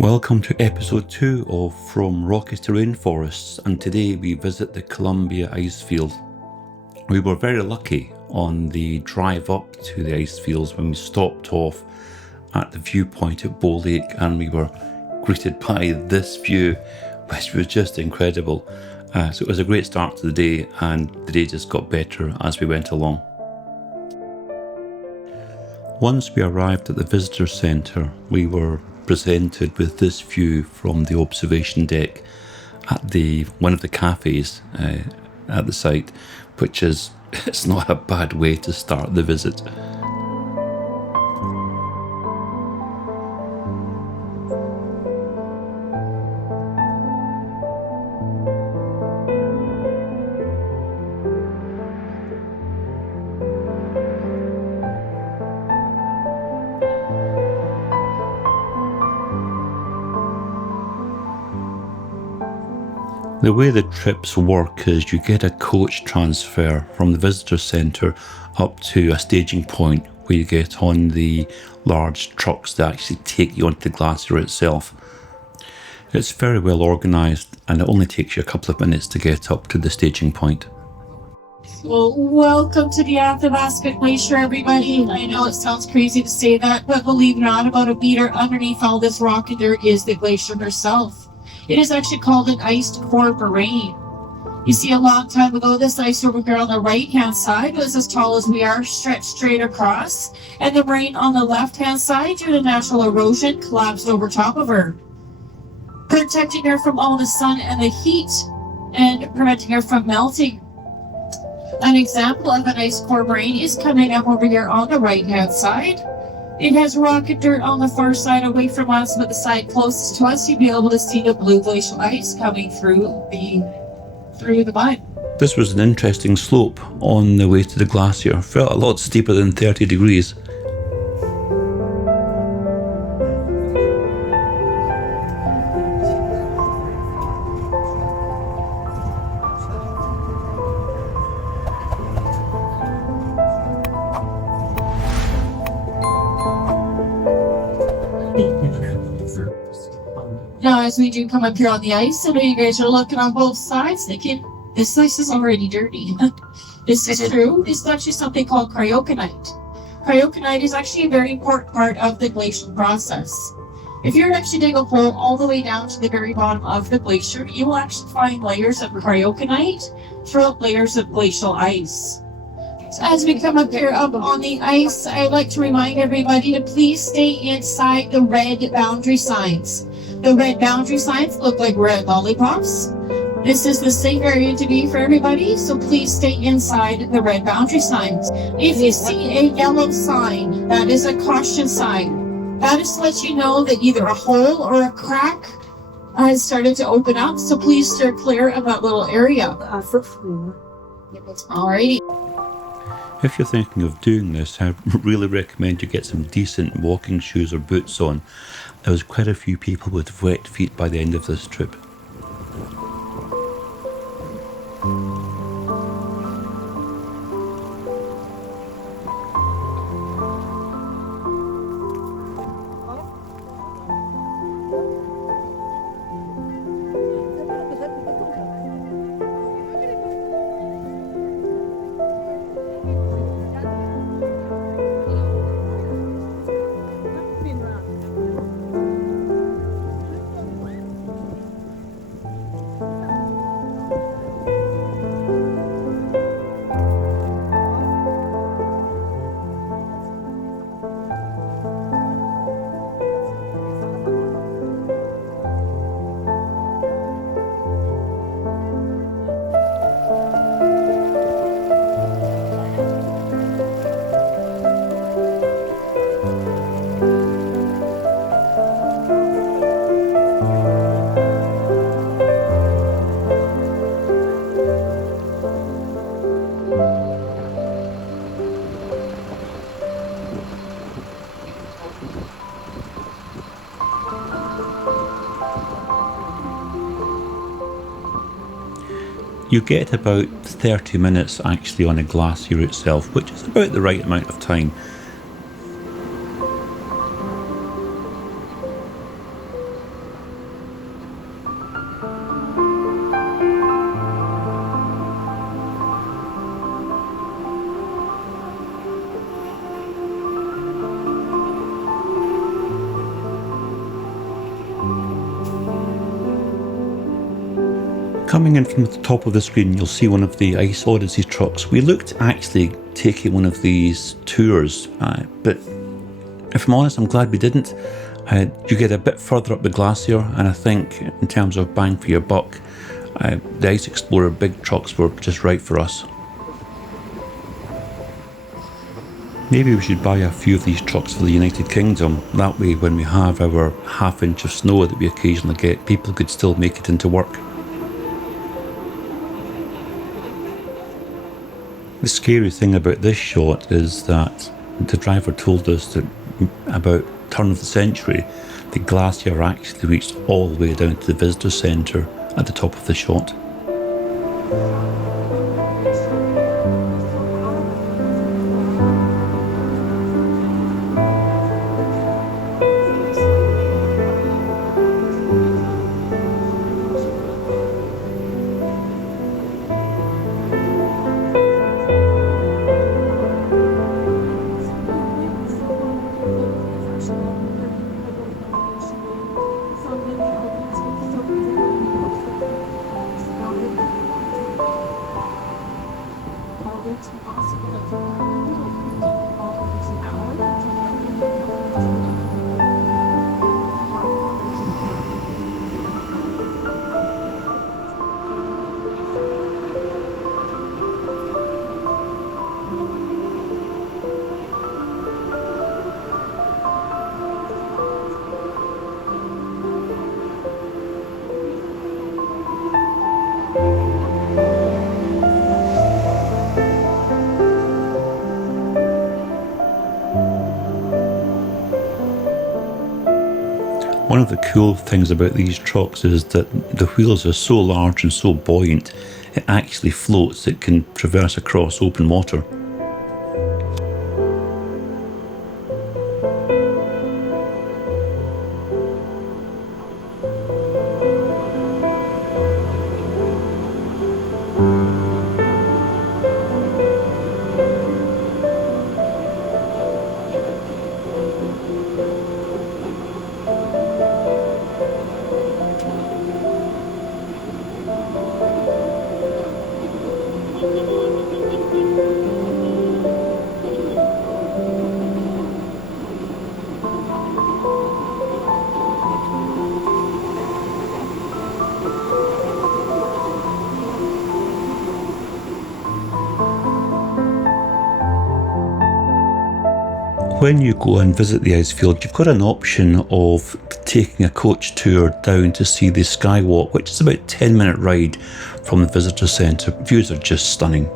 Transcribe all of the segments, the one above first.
Welcome to episode 2 of From Rockies to Rainforests, and today we visit the Columbia Icefield. We were very lucky on the drive up to the Icefields when we stopped off at the viewpoint at Bow Lake, and we were greeted by this view, which was just incredible. So it was a great start to the day, and the day just got better as we went along. Once we arrived at the visitor centre, we were presented with this view from the observation deck at one of the cafes at the site, which is it's not a bad way to start the visit. The way the trips work is you get a coach transfer from the visitor centre up to a staging point where you get on the large trucks that actually take you onto the glacier itself. It's very well organised, and it only takes you a couple of minutes to get up to the staging point. Well, welcome to the Athabasca Glacier, everybody. I know it sounds crazy to say that, but believe it or not, about a meter underneath all this rock there is the glacier herself. It is actually called an iced core moraine. You see, a long time ago, this ice over here on the right-hand side was as tall as we are, stretched straight across, and the moraine on the left-hand side, due to natural erosion, collapsed over top of her, protecting her from all the sun and the heat, and preventing her from melting. An example of an ice core moraine is coming up over here on the right-hand side. It has rock and dirt on the far side away from us, but the side closest to us, you'll be able to see the blue glacial ice coming through the mud. This was an interesting slope on the way to the glacier. Felt a lot steeper than 30 degrees. Now, as we do come up here on the ice, I know you guys are looking on both sides thinking, this ice is already dirty. This is true. It's actually something called cryoconite. Cryoconite is actually a very important part of the glacial process. If you were to actually dig a hole all the way down to the very bottom of the glacier, you will actually find layers of cryoconite throughout layers of glacial ice. So as we come up here up on the ice, I'd like to remind everybody to please stay inside the red boundary signs. The red boundary signs look like red lollipops. This is the safe area to be for everybody, so please stay inside the red boundary signs. If you see a yellow sign, that is a caution sign. That is to let you know that either a hole or a crack has started to open up, so please steer clear of that little area. Alrighty. If you're thinking of doing this, I really recommend you get some decent walking shoes or boots on. There was quite a few people with wet feet by the end of this trip. You get about 30 minutes actually on a glacier itself, which is about the right amount of time. Coming in from the top of the screen, you'll see one of the Ice Odyssey trucks. We looked at actually taking one of these tours, but if I'm honest, I'm glad we didn't. You get a bit further up the glacier, and I think in terms of bang for your buck, the Ice Explorer big trucks were just right for us. Maybe we should buy a few of these trucks for the United Kingdom. That way, when we have our half-inch of snow that we occasionally get, people could still make it into work. The scary thing about this shot is that the driver told us that about turn of the century, the glacier actually reached all the way down to the visitor centre at the top of the shot. One of the cool things about these trucks is that the wheels are so large and so buoyant, it actually floats. It can traverse across open water. When you go and visit the Icefield, you've got an option of taking a coach tour down to see the Skywalk, which is about a 10-minute ride from the visitor centre. Views are just stunning.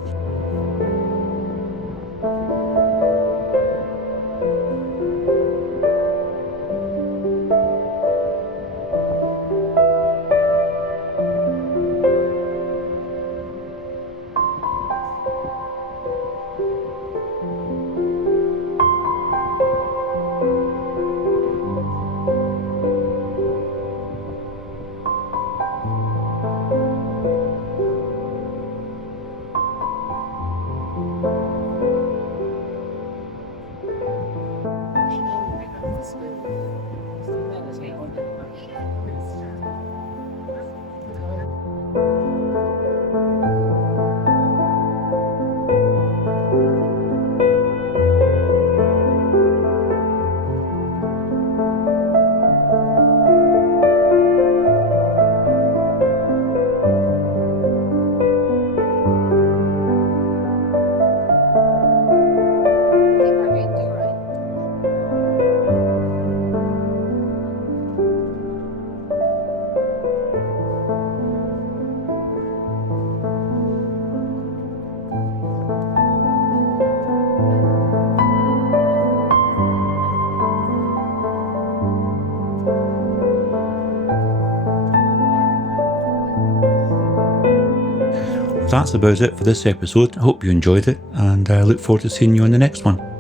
That's about it for this episode. I hope you enjoyed it, and I look forward to seeing you on the next one.